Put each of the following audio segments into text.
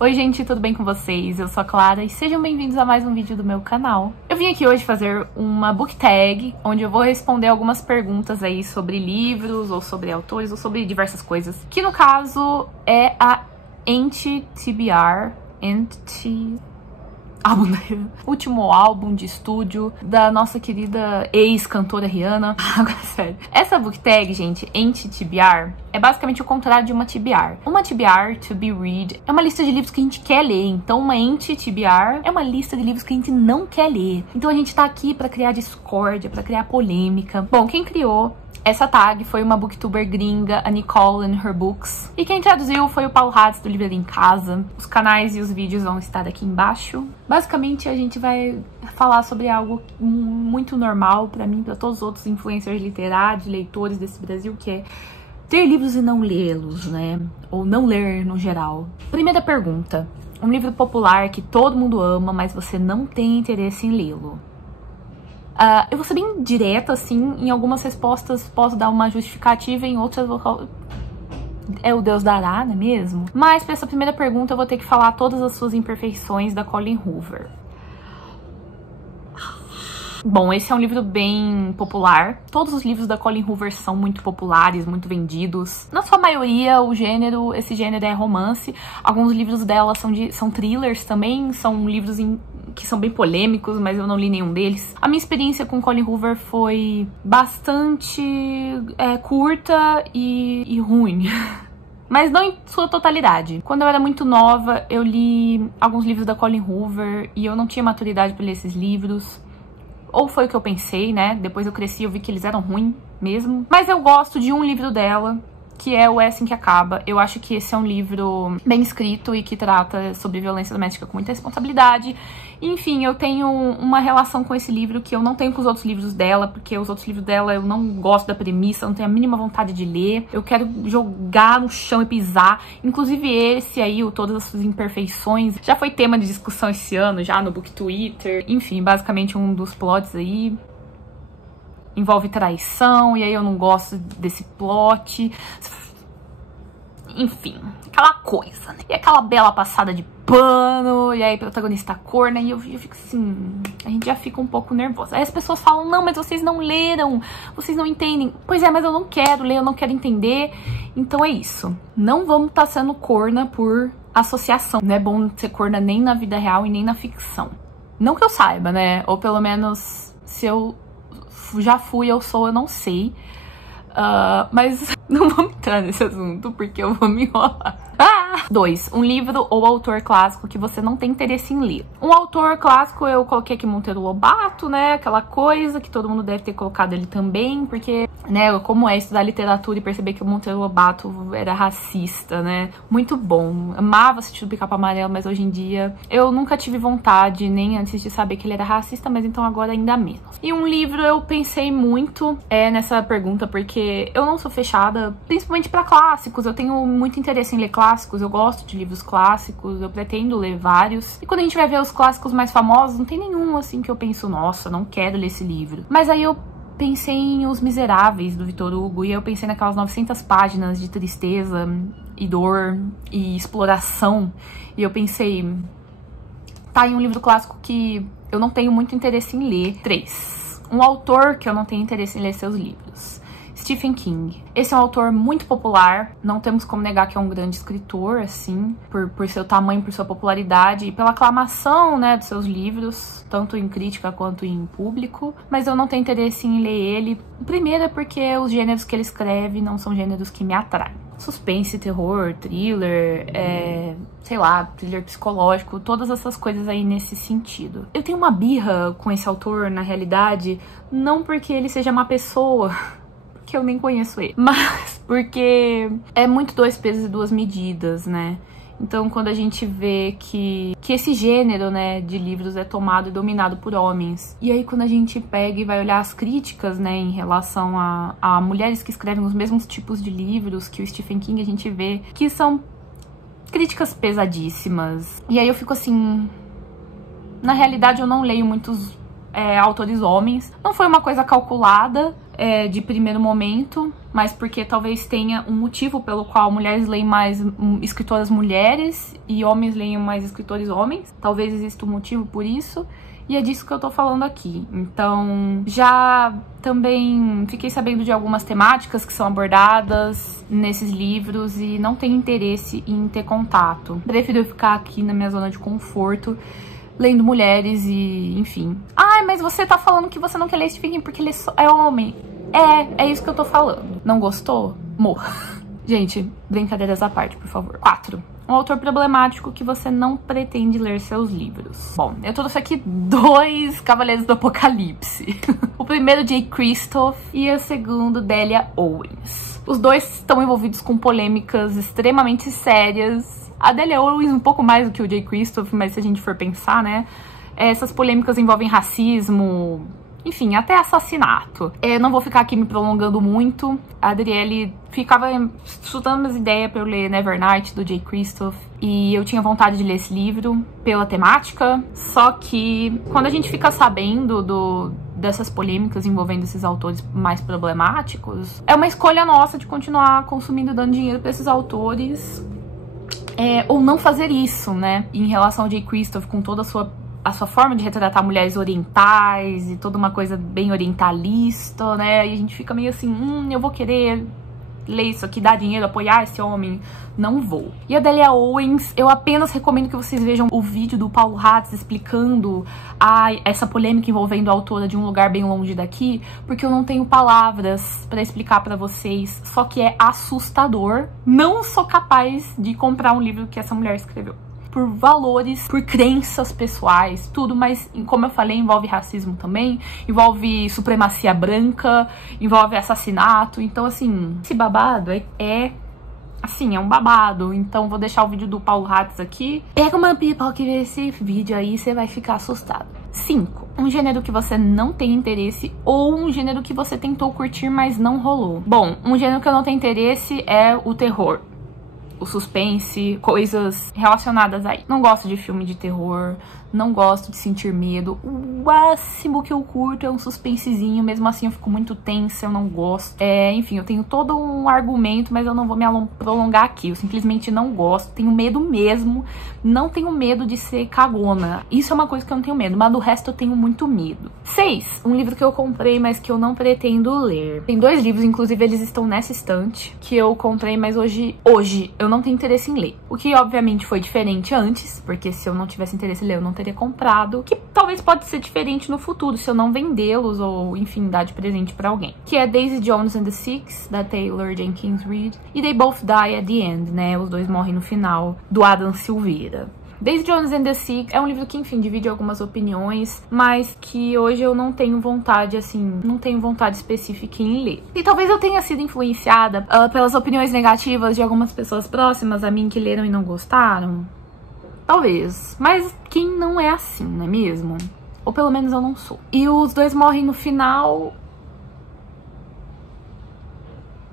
Oi gente, tudo bem com vocês? Eu sou a Clara e sejam bem-vindos a mais um vídeo do meu canal. Eu vim aqui hoje fazer uma book tag, onde eu vou responder algumas perguntas aí sobre livros, ou sobre autores, ou sobre diversas coisas. Que no caso é a NTTBR, último álbum de estúdio da nossa querida ex-cantora Rihanna. Agora, sério. Essa book tag, gente, NTTBR, é basicamente o contrário de uma TBR. Uma TBR, to be read, é uma lista de livros que a gente quer ler. Então, uma NTTBR é uma lista de livros que a gente não quer ler. Então, a gente tá aqui pra criar discórdia, pra criar polêmica. Bom, quem criou essa tag foi uma booktuber gringa, a Nicole and Her Books. E quem traduziu foi o Paulo Hatz, do Livraria em Casa. Os canais e os vídeos vão estar aqui embaixo. Basicamente, a gente vai falar sobre algo muito normal pra mim, pra todos os outros influencers literários, leitores desse Brasil, que é ter livros e não lê-los, né? Ou não ler no geral. Primeira pergunta. Um livro popular que todo mundo ama, mas você não tem interesse em lê-lo. Eu vou ser bem direta, assim, em algumas respostas posso dar uma justificativa, em outras é o Deus dará, não é mesmo? Mas para essa primeira pergunta eu vou ter que falar todas as suas imperfeições da Colleen Hoover. Bom, esse é um livro bem popular. Todos os livros da Colleen Hoover são muito populares, muito vendidos. Na sua maioria, esse gênero é romance. Alguns livros dela são thrillers também, são livros que são bem polêmicos, mas eu não li nenhum deles. A minha experiência com Colleen Hoover foi bastante curta e ruim. Mas não em sua totalidade. Quando eu era muito nova, eu li alguns livros da Colleen Hoover e eu não tinha maturidade para ler esses livros. Ou foi o que eu pensei, né? Depois eu cresci e eu vi que eles eram ruins mesmo. Mas eu gosto de um livro dela, que é O É Assim Que Acaba. Eu acho que esse é um livro bem escrito e que trata sobre violência doméstica com muita responsabilidade. Enfim, eu tenho uma relação com esse livro que eu não tenho com os outros livros dela, porque os outros livros dela eu não gosto da premissa, não tenho a mínima vontade de ler. Eu quero jogar no chão e pisar. Inclusive esse aí, o Todas as Suas Imperfeições, já foi tema de discussão esse ano, já no Book Twitter. Enfim, basicamente um dos plots aí envolve traição, e aí eu não gosto desse plot. Enfim, aquela coisa, né? E aquela bela passada de pano, e aí protagonista corna, e eu fico assim, a gente já fica um pouco nervosa. Aí as pessoas falam, não, mas vocês não leram, vocês não entendem. Pois é, mas eu não quero ler, eu não quero entender. Então é isso. Não vamos estar sendo corna por associação. Não é bom ser corna nem na vida real e nem na ficção. Não que eu saiba, né? Ou pelo menos, se eu já fui, eu sou, eu não sei. Mas não vamos entrar nesse assunto, porque eu vou me enrolar. 2. Um livro ou autor clássico que você não tem interesse em ler. Um autor clássico, eu coloquei aqui Monteiro Lobato, né? Aquela coisa que todo mundo deve ter colocado ele também, porque, né, como é estudar literatura e perceber que o Monteiro Lobato era racista, né? Muito bom. Amava assistir o Pica-Pau Amarelo, mas hoje em dia eu nunca tive vontade, nem antes de saber que ele era racista, mas então agora ainda menos. E um livro eu pensei muito nessa pergunta, porque eu não sou fechada, principalmente para clássicos. Eu tenho muito interesse em ler clássicos, eu gosto de livros clássicos, eu pretendo ler vários. E quando a gente vai ver os clássicos mais famosos, não tem nenhum assim que eu penso, nossa, não quero ler esse livro. Mas aí eu pensei em Os Miseráveis, do Victor Hugo, e eu pensei naquelas 900 páginas de tristeza e dor e exploração. E eu pensei, tá aí um livro clássico que eu não tenho muito interesse em ler. 3. Um autor que eu não tenho interesse em ler seus livros. Stephen King. Esse é um autor muito popular, não temos como negar que é um grande escritor, assim, por seu tamanho, por sua popularidade e pela aclamação, né, dos seus livros, tanto em crítica quanto em público, mas eu não tenho interesse em ler ele. Primeiro é porque os gêneros que ele escreve não são gêneros que me atraem. Suspense, terror, thriller, sei lá, thriller psicológico, todas essas coisas aí nesse sentido. Eu tenho uma birra com esse autor, na realidade, não porque ele seja uma pessoa, que eu nem conheço ele, mas porque é muito dois pesos e duas medidas, né? Então, quando a gente vê que esse gênero, né, de livros é tomado e dominado por homens, e aí quando a gente pega e vai olhar as críticas, né, em relação a mulheres que escrevem os mesmos tipos de livros que o Stephen King, a gente vê que são críticas pesadíssimas. E aí eu fico assim, na realidade eu não leio muitos autores homens, não foi uma coisa calculada de primeiro momento, mas porque talvez tenha um motivo pelo qual mulheres leem mais escritoras mulheres e homens leiam mais escritores homens. Talvez exista um motivo por isso. E é disso que eu tô falando aqui. Então, já também fiquei sabendo de algumas temáticas que são abordadas nesses livros e não tenho interesse em ter contato. Prefiro ficar aqui na minha zona de conforto, lendo mulheres e, enfim. Ai, mas você tá falando que você não quer ler Stephen King porque ele é homem. É isso que eu tô falando. Não gostou? Morra. Gente, brincadeiras à parte, por favor. 4. Um autor problemático que você não pretende ler seus livros. Bom, eu trouxe aqui 2 Cavaleiros do Apocalipse. O primeiro, Jay Kristoff, e o segundo, Delia Owens. Os dois estão envolvidos com polêmicas extremamente sérias. A Delia Owens um pouco mais do que o Jay Kristoff, mas se a gente for pensar, né? Essas polêmicas envolvem racismo, enfim, até assassinato. Eu não vou ficar aqui me prolongando muito. A Adriele ficava chutando minhas ideias pra eu ler Nevernight, do Jay Kristoff. E eu tinha vontade de ler esse livro pela temática. Só que quando a gente fica sabendo dessas polêmicas envolvendo esses autores mais problemáticos, é uma escolha nossa de continuar consumindo e dando dinheiro pra esses autores. Ou não fazer isso, né? Em relação ao Jay Kristoff, com toda a sua forma de retratar mulheres orientais e toda uma coisa bem orientalista, né? E a gente fica meio assim, eu vou querer ler isso aqui, dar dinheiro, apoiar esse homem. Não vou. E a Delia Owens, eu apenas recomendo que vocês vejam o vídeo do Paulo Hatz explicando essa polêmica envolvendo a autora de Um Lugar Bem Longe Daqui, porque eu não tenho palavras pra explicar pra vocês, só que é assustador. Não sou capaz de comprar um livro que essa mulher escreveu. Por valores, por crenças pessoais, tudo, mas como eu falei, envolve racismo também, envolve supremacia branca, envolve assassinato, então assim, esse babado é um babado. Então vou deixar o vídeo do Paulo Hatz aqui. Pega uma pipoca e vê esse vídeo aí, você vai ficar assustado. 5. Um gênero que você não tem interesse ou um gênero que você tentou curtir, mas não rolou. Bom, um gênero que eu não tenho interesse é o terror. O suspense, coisas relacionadas aí. Não gosto de filme de terror, não gosto de sentir medo. O máximo que eu curto é um suspensezinho, mesmo assim eu fico muito tensa, eu não gosto. Enfim, eu tenho todo um argumento, mas eu não vou me prolongar aqui. Eu simplesmente não gosto, tenho medo mesmo. Não tenho medo de ser cagona. Isso é uma coisa que eu não tenho medo, mas do resto eu tenho muito medo. 6. Um livro que eu comprei, mas que eu não pretendo ler. Tem 2 livros, inclusive eles estão nessa estante, que eu comprei, mas hoje eu não tenho interesse em ler. O que obviamente foi diferente antes, porque se eu não tivesse interesse em ler, eu não teria comprado. Que talvez pode ser diferente no futuro, se eu não vendê-los ou, enfim, dar de presente pra alguém. Que é Daisy Jones and the Six, da Taylor Jenkins Reid. E They Both Die at the End, né? Os dois morrem no final, do Adam Silveira. Daisy Jones and the Six é um livro que, enfim, divide algumas opiniões, mas que hoje eu não tenho vontade, assim, não tenho vontade específica em ler. E talvez eu tenha sido influenciada pelas opiniões negativas de algumas pessoas próximas a mim que leram e não gostaram. Talvez. Mas quem não é assim, não é mesmo? Ou pelo menos eu não sou. E os dois morrem no final.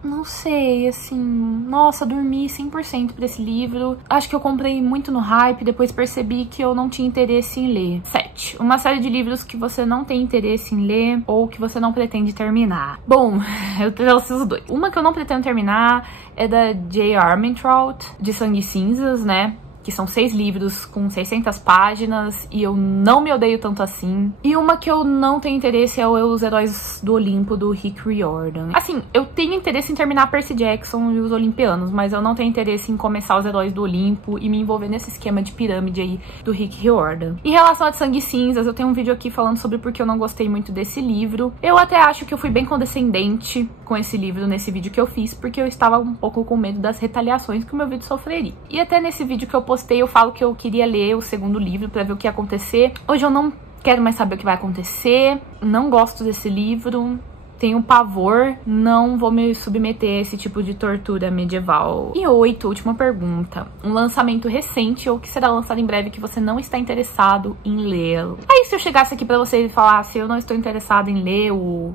Não sei, assim... Nossa, dormi 100% pra esse livro. Acho que eu comprei muito no hype, depois percebi que eu não tinha interesse em ler. 7. Uma série de livros que você não tem interesse em ler ou que você não pretende terminar. Bom, eu trouxe os 2. Uma que eu não pretendo terminar é da J. Armentrout, de Sangue e Cinzas, né? Que são 6 livros com 600 páginas e eu não me odeio tanto assim. E uma que eu não tenho interesse é Os Heróis do Olimpo, do Rick Riordan. Assim, eu tenho interesse em terminar Percy Jackson e os Olimpianos, mas eu não tenho interesse em começar Os Heróis do Olimpo e me envolver nesse esquema de pirâmide aí do Rick Riordan. Em relação a De Sangue e Cinzas, eu tenho um vídeo aqui falando sobre porque eu não gostei muito desse livro. Eu até acho que eu fui bem condescendente com esse livro nesse vídeo que eu fiz, porque eu estava um pouco com medo das retaliações que o meu vídeo sofreria. E até nesse vídeo que eu postei, eu falo que eu queria ler o segundo livro pra ver o que ia acontecer. Hoje eu não quero mais saber o que vai acontecer, não gosto desse livro, tenho pavor, não vou me submeter a esse tipo de tortura medieval. E 8, última pergunta. Um lançamento recente ou que será lançado em breve que você não está interessado em ler. Aí se eu chegasse aqui pra vocês e falasse eu não estou interessado em ler o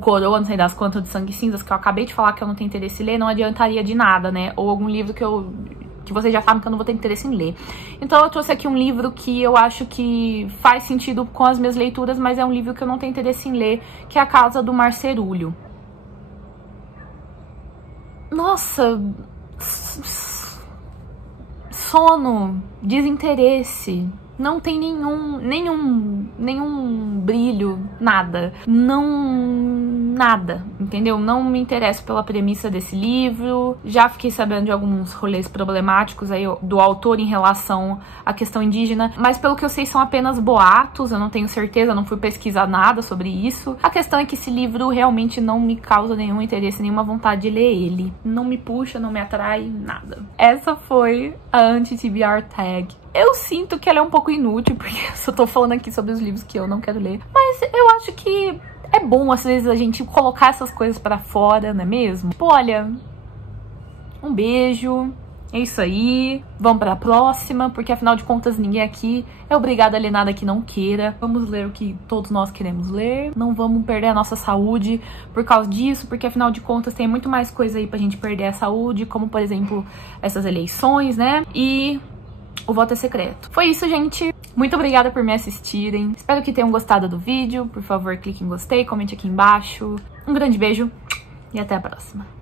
Coroa, não sei das quantas, de Sangue e Cinzas, que eu acabei de falar que eu não tenho interesse em ler, não adiantaria de nada, né? Ou algum livro que vocês já sabem que eu não vou ter interesse em ler. Então eu trouxe aqui um livro que eu acho que faz sentido com as minhas leituras, mas é um livro que eu não tenho interesse em ler, que é A Casa do Mar Cerúleo. nossa, sono, desinteresse. Não tem nenhum brilho, nada. Nada, entendeu? Não me interesso pela premissa desse livro. Já fiquei sabendo de alguns rolês problemáticos aí do autor em relação à questão indígena, mas pelo que eu sei são apenas boatos, eu não tenho certeza, não fui pesquisar nada sobre isso. A questão é que esse livro realmente não me causa nenhum interesse, nenhuma vontade de ler ele. Não me puxa, não me atrai, nada. Essa foi a anti-TBR tag. Eu sinto que ela é um pouco inútil, porque eu só tô falando aqui sobre os livros que eu não quero ler. Mas eu acho que é bom, às vezes, a gente colocar essas coisas pra fora, não é mesmo? Tipo, olha, um beijo, é isso aí. Vamos pra próxima, porque afinal de contas ninguém aqui é obrigado a ler nada que não queira. Vamos ler o que todos nós queremos ler. Não vamos perder a nossa saúde por causa disso, porque afinal de contas tem muito mais coisa aí pra gente perder a saúde, como, por exemplo, essas eleições, né? E o voto é secreto. Foi isso, gente. Muito obrigada por me assistirem. Espero que tenham gostado do vídeo. Por favor, clique em gostei, comente aqui embaixo. Um grande beijo e até a próxima.